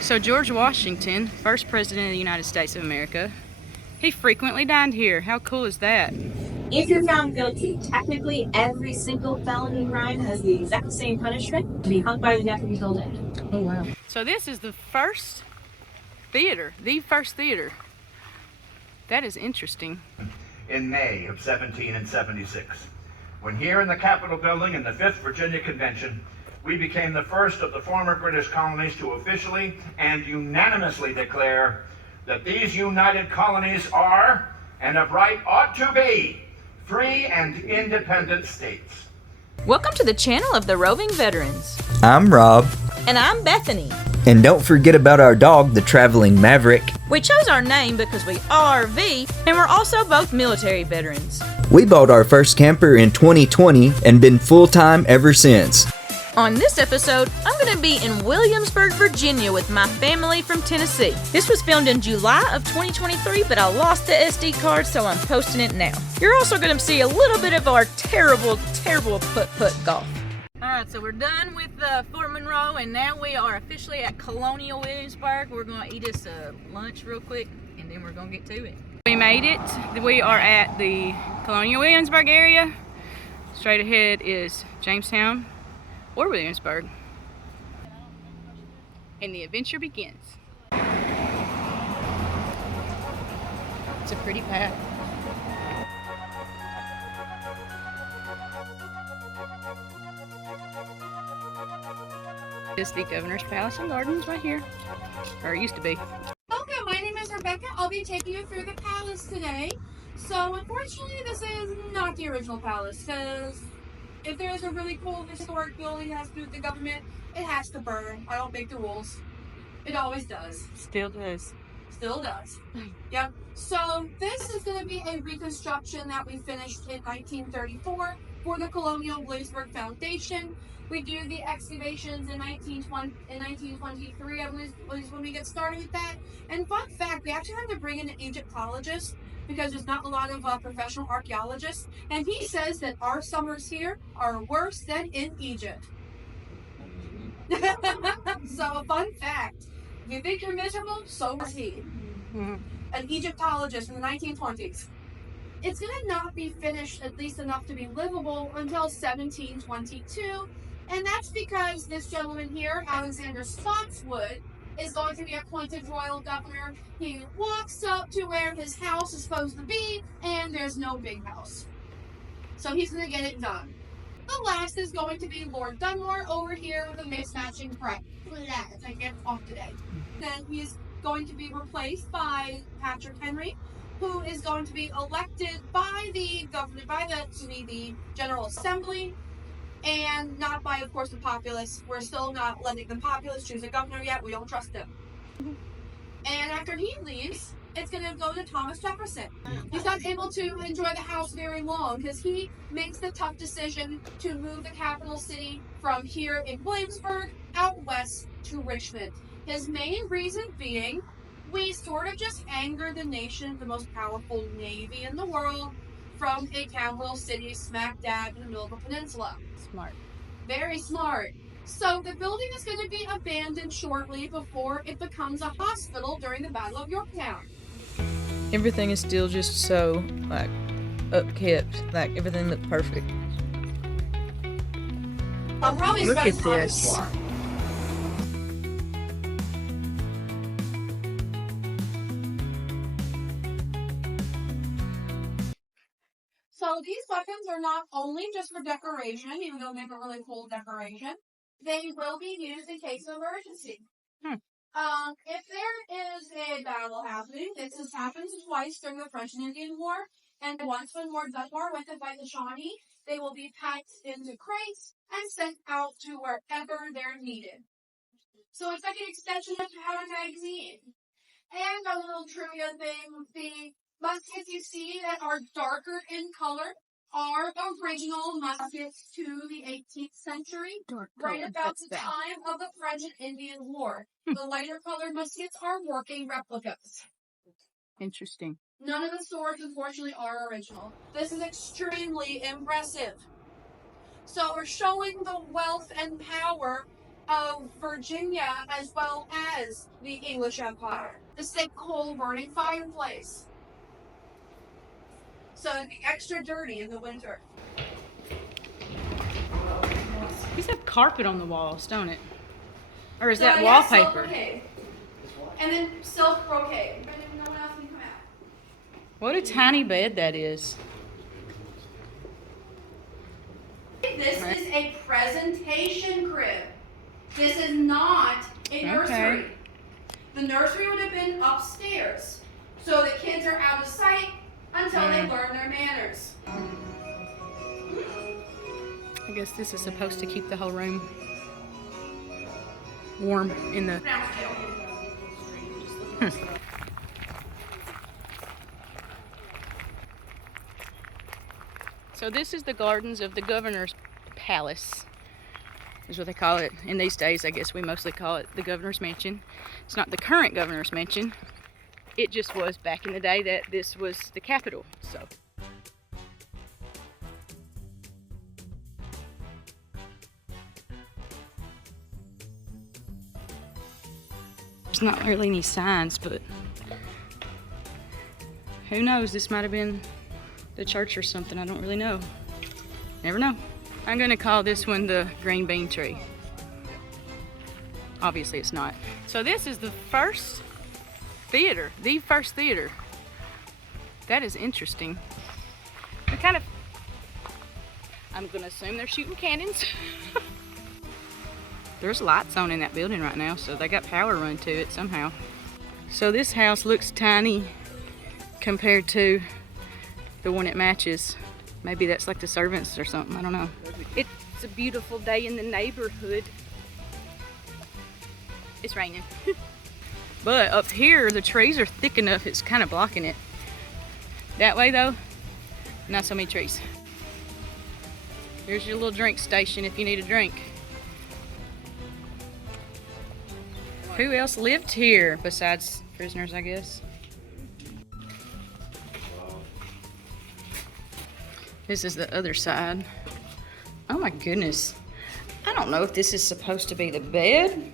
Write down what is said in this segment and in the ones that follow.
So George Washington, first president of the United States of America, he frequently dined here. How cool is that? If you're found guilty, technically every single felony crime has the exact same punishment, to be hung by the neck until dead. Oh, wow. So this is the first theater. That is interesting. In May of 1776, when here in the Capitol building in the 5th Virginia Convention, we became the first of the former British colonies to officially and unanimously declare that these united colonies are, and of right ought to be, free and independent states. Welcome to the channel of the Roving Veterans. I'm Rob. And I'm Bethany. And don't forget about our dog, the traveling Maverick. We chose our name because we RV, and we're also both military veterans. We bought our first camper in 2020 and been full-time ever since. On this episode, I'm going to be in Williamsburg, Virginia with my family from Tennessee. This was filmed in July of 2023, but I lost the SD card, so I'm posting it now. You're also going to see a little bit of our terrible putt-putt golf. Alright, so we're done with Fort Monroe, and now we are officially at Colonial Williamsburg. We're going to eat us a lunch real quick, and then we're going to get to it. We made it. We are at the Colonial Williamsburg area. Straight ahead is Jamestown or Williamsburg. And the adventure begins. It's a pretty path. This is the Governor's Palace and Gardens right here. Or it used to be. Welcome, my name is Rebecca. I'll be taking you through the palace today. So unfortunately this is not the original palace, because if there is a really cool historic building that has to do with the government, it has to burn. I don't make the rules. It always does. Still does. Still does. Yep. So this is going to be a reconstruction that we finished in 1934 for the Colonial Williamsburg Foundation. We do the excavations in 1923, I believe, was when we get started with that. And fun fact, we actually had to bring in an Egyptologist because there's not a lot of professional archaeologists. And he says that our summers here are worse than in Egypt. So a fun fact, if you think you're miserable, so was he. An Egyptologist in the 1920s. It's going to not be finished at least enough to be livable until 1722. And that's because this gentleman here, Alexander Spotswood, is going to be appointed royal governor. He walks up to where his house is supposed to be, and there's no big house. So he's going to get it done. The last is going to be Lord Dunmore over here with a mismatching prep. As I get off today. Then he's going to be replaced by Patrick Henry, who is going to be elected by the government, the General Assembly, and not by, of course, the populace. We're still not letting the populace choose a governor yet. We don't trust them. And after he leaves, it's going to go to Thomas Jefferson. He's not able to enjoy the House very long because he makes the tough decision to move the capital city from here in Williamsburg out west to Richmond. His main reason being, we sort of just angered the nation, the most powerful navy in the world, from a capital city smack dab in the middle of a peninsula. Smart. Very smart. So the building is going to be abandoned shortly before it becomes a hospital during the Battle of Yorktown. Everything is still just so, upkept. Everything looked perfect. I'll probably Look spend at time this. more. So these weapons are not only just for decoration, even though they make a really cool decoration. They will be used in case of emergency. If there is a battle happening, this has happened twice during the French and Indian War, and once when Lord Dunmore went to fight the Shawnee, they will be packed into crates and sent out to wherever they're needed. So it's like an extension of the Powder Magazine. And a little trivia thing, the muskets you see that are darker in color are original muskets to the 18th century, right about the time of the French and Indian War. The lighter colored muskets are working replicas. Interesting. None of the swords, unfortunately, are original. This is extremely impressive. So we're showing the wealth and power of Virginia as well as the English Empire. This is a coal burning fireplace. So it'd be extra dirty in the winter. These have carpet on the walls, don't it? Or is So that it has silk wallpaper? brocade. And then silk brocade. And no one else can come out. What a tiny bed that is. This is a presentation crib. This is not a nursery. The nursery would have been upstairs. So the kids are out of sight until they learn their manners. I guess this is supposed to keep the whole room warm in the... So this is the gardens of the governor's palace, is what they call it. In these days, I guess we mostly call it the governor's mansion. It's not the current governor's mansion. It just was back in the day that this was the capital, so. There's not really any signs, but who knows? This might have been the church or something. I don't really know. Never know. I'm gonna call this one the green bean tree. Obviously it's not. So this is the first theater, the first theater. That is interesting. I'm gonna assume they're shooting cannons. There's lights on in that building right now, so they got power run to it somehow. So this house looks tiny compared to the one it matches. Maybe that's like the servants or something, I don't know. It's a beautiful day in the neighborhood. It's raining. But up here, the trees are thick enough, it's kind of blocking it. That way though, not so many trees. Here's your little drink station if you need a drink. Who else lived here besides prisoners, I guess? This is the other side. Oh my goodness. I don't know if this is supposed to be the bed,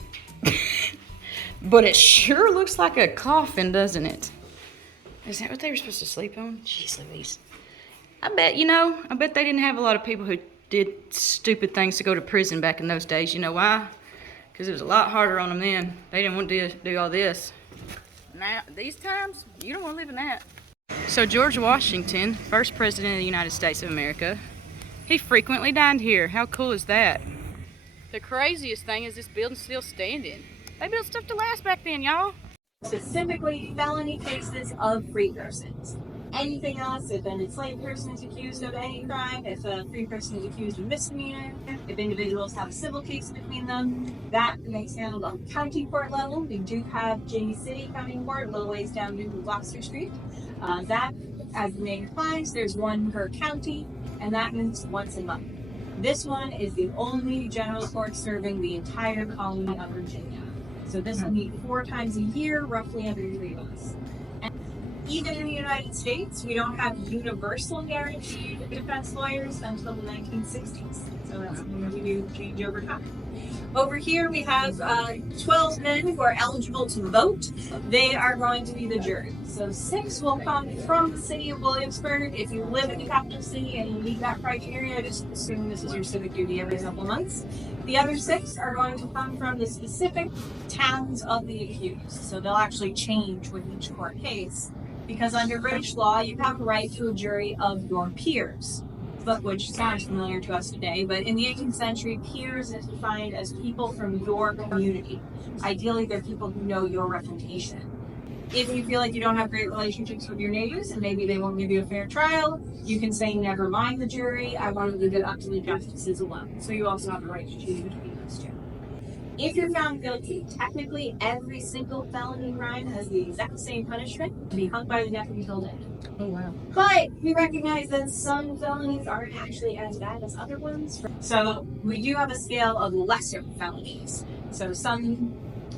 but it sure looks like a coffin, doesn't it? Is that what they were supposed to sleep on? Jeez Louise. I bet they didn't have a lot of people who did stupid things to go to prison back in those days. You know why? Because it was a lot harder on them then. They didn't want to do all this. Now, these times, you don't want to live in that. So George Washington, first president of the United States of America, he frequently dined here. How cool is that? The craziest thing is this building's still standing. They built stuff to last back then, y'all. Specifically, felony cases of free persons. Anything else, if an enslaved person is accused of any crime, if a free person is accused of misdemeanor, if individuals have a civil case between them, that gets handled on county court level. We do have J City County Court a little ways down New Gloucester Street. That, as the name implies, there's one per county, and that means once a month. This one is the only general court serving the entire colony of Virginia. So this will meet 4 times a year, roughly every 3 months. And even in the United States, we don't have universal guaranteed defense lawyers until the 1960s. So that's something that we do change over time. Over here we have 12 men who are eligible to vote. They are going to be the jury. So 6 will come from the city of Williamsburg. If you live in the capital city and you meet that criteria, just assume this is your civic duty every couple months. The other 6 are going to come from the specific towns of the accused. So they'll actually change with each court case, because under British law, you have a right to a jury of your peers, but which sounds familiar to us today. But in the 18th century, peers is defined as people from your community. Ideally, they're people who know your reputation. If you feel like you don't have great relationships with your neighbors and maybe they won't give you a fair trial, you can say, never mind the jury, I want to leave it up to the justices alone. So you also have the right to choose between those two. If you're found guilty, technically every single felony crime has the exact same punishment, to be hung by the neck until dead. Oh wow. But we recognize that some felonies aren't actually as bad as other ones. So we do have a scale of lesser felonies. So some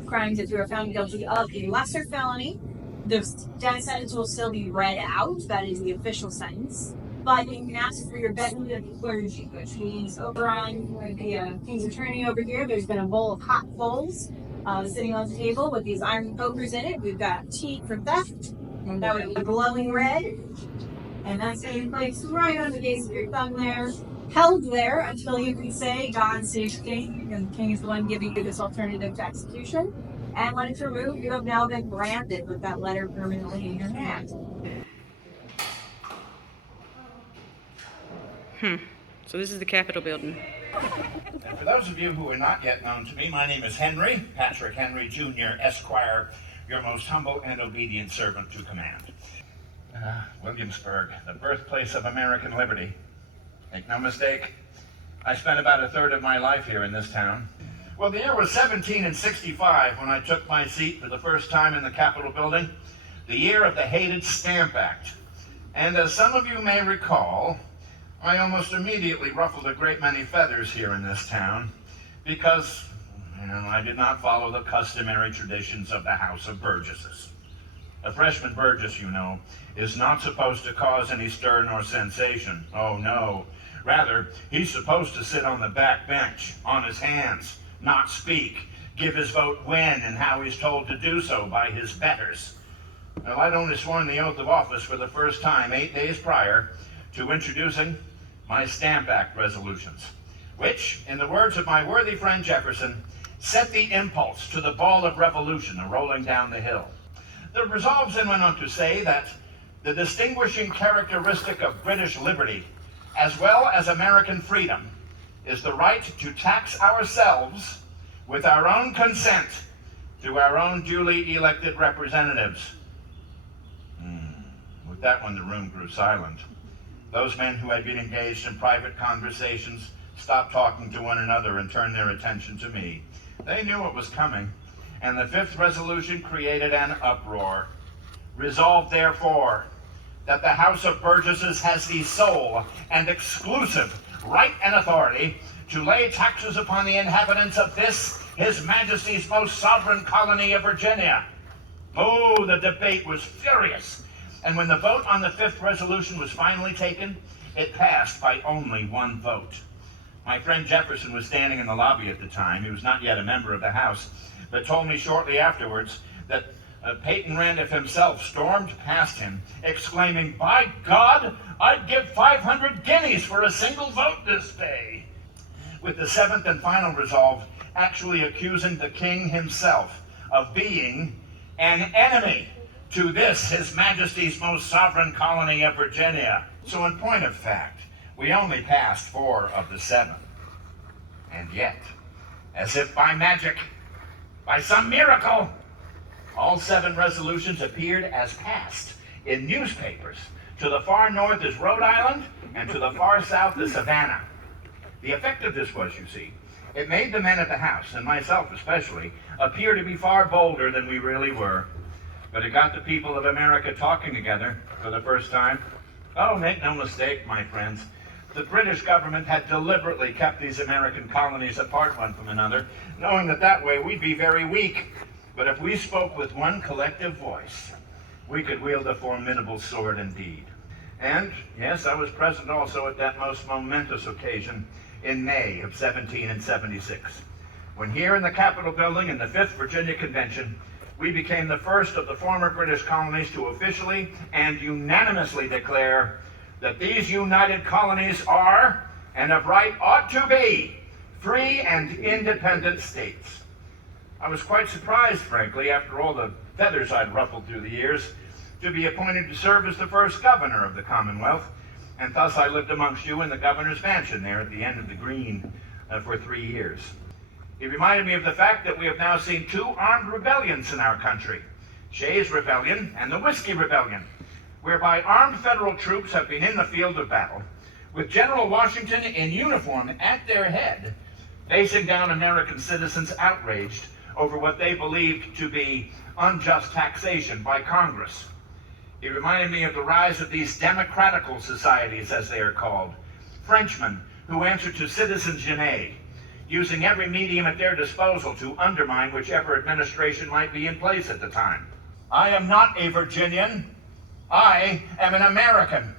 crimes, if you are found guilty of a lesser felony, the death sentence will still be read out. That is the official sentence. but you can ask for your bedroom to be clergy, which means over on the King's Attorney over here, there's been a bowl of hot coals sitting on the table with these iron pokers in it. We've got tea for theft. That would be glowing red. And that's going to be placed right on the base of your thumb there, held there until you can say, God save the king, and the king is the one giving you this alternative to execution. And when it's removed, you have now been branded with that letter permanently in your hand. So this is the Capitol building. And for those of you who are not yet known to me, my name is Henry, Patrick Henry Jr., Esquire, your most humble and obedient servant to command. Williamsburg, the birthplace of American liberty. Make no mistake, I spent about a third of my life here in this town. Well, the year was 1765 when I took my seat for the first time in the Capitol building, the year of the hated Stamp Act. And as some of you may recall, I almost immediately ruffled a great many feathers here in this town because, I did not follow the customary traditions of the House of Burgesses. A freshman Burgess, is not supposed to cause any stir nor sensation. Oh, no. Rather, he's supposed to sit on the back bench, on his hands, not speak, give his vote when and how he's told to do so by his betters. Well, I'd only sworn the oath of office for the first time 8 days prior to introducing my Stamp Act resolutions, which, in the words of my worthy friend Jefferson, set the impulse to the ball of revolution rolling down the hill. The resolves then went on to say that the distinguishing characteristic of British liberty, as well as American freedom, is the right to tax ourselves with our own consent through our own duly elected representatives. With that one, the room grew silent. Those men who had been engaged in private conversations stopped talking to one another and turned their attention to me. They knew what was coming, and the fifth resolution created an uproar. Resolved, therefore, that the House of Burgesses has the sole and exclusive right and authority to lay taxes upon the inhabitants of this, His Majesty's most sovereign colony of Virginia. Oh, the debate was furious, and when the vote on the fifth resolution was finally taken, it passed by only one vote. My friend Jefferson was standing in the lobby at the time. He was not yet a member of the House, but told me shortly afterwards that Peyton Randolph himself stormed past him, exclaiming, "By God, I'd give 500 guineas for a single vote this day," with the seventh and final resolve actually accusing the king himself of being an enemy to this, His Majesty's most sovereign colony of Virginia. So in point of fact, we only passed 4 of the 7. And yet, as if by magic, by some miracle, all 7 resolutions appeared as passed in newspapers. To the far north is Rhode Island, and to the far south is Savannah. The effect of this was, you see, it made the men at the House, and myself especially, appear to be far bolder than we really were. But it got the people of America talking together for the first time. Oh, make no mistake, my friends, the British government had deliberately kept these American colonies apart one from another, knowing that way we'd be very weak. But if we spoke with one collective voice, we could wield a formidable sword indeed. And, yes, I was present also at that most momentous occasion in May of 1776, when here in the Capitol building in the 5th Virginia Convention, we became the first of the former British colonies to officially and unanimously declare that these united colonies are, and of right ought to be, free and independent states. I was quite surprised, frankly, after all the feathers I'd ruffled through the years, to be appointed to serve as the first governor of the Commonwealth, and thus I lived amongst you in the governor's mansion there at the end of the green for 3 years. It reminded me of the fact that we have now seen 2 armed rebellions in our country, Shays' Rebellion and the Whiskey Rebellion, whereby armed federal troops have been in the field of battle, with General Washington in uniform at their head, facing down American citizens outraged over what they believed to be unjust taxation by Congress. It reminded me of the rise of these democratical societies, as they are called, Frenchmen who answer to citizens Genet, using every medium at their disposal to undermine whichever administration might be in place at the time. I am not a Virginian. I am an American.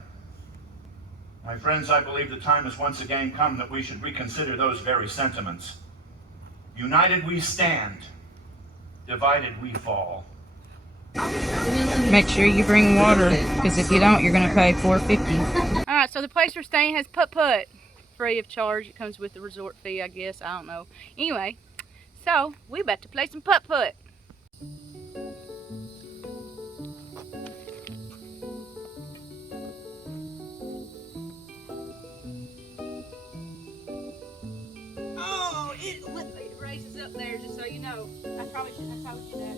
My friends, I believe the time has once again come that we should reconsider those very sentiments. United we stand, divided we fall. Make sure you bring water, because if you don't, you're going to pay $4.50. All right, so the place we're staying has putt-putt, free of charge. It comes with the resort fee, I guess. I don't know. Anyway, so we about to play some putt-putt. Oh, it raises up there, just so you know. I probably shouldn't have told you that.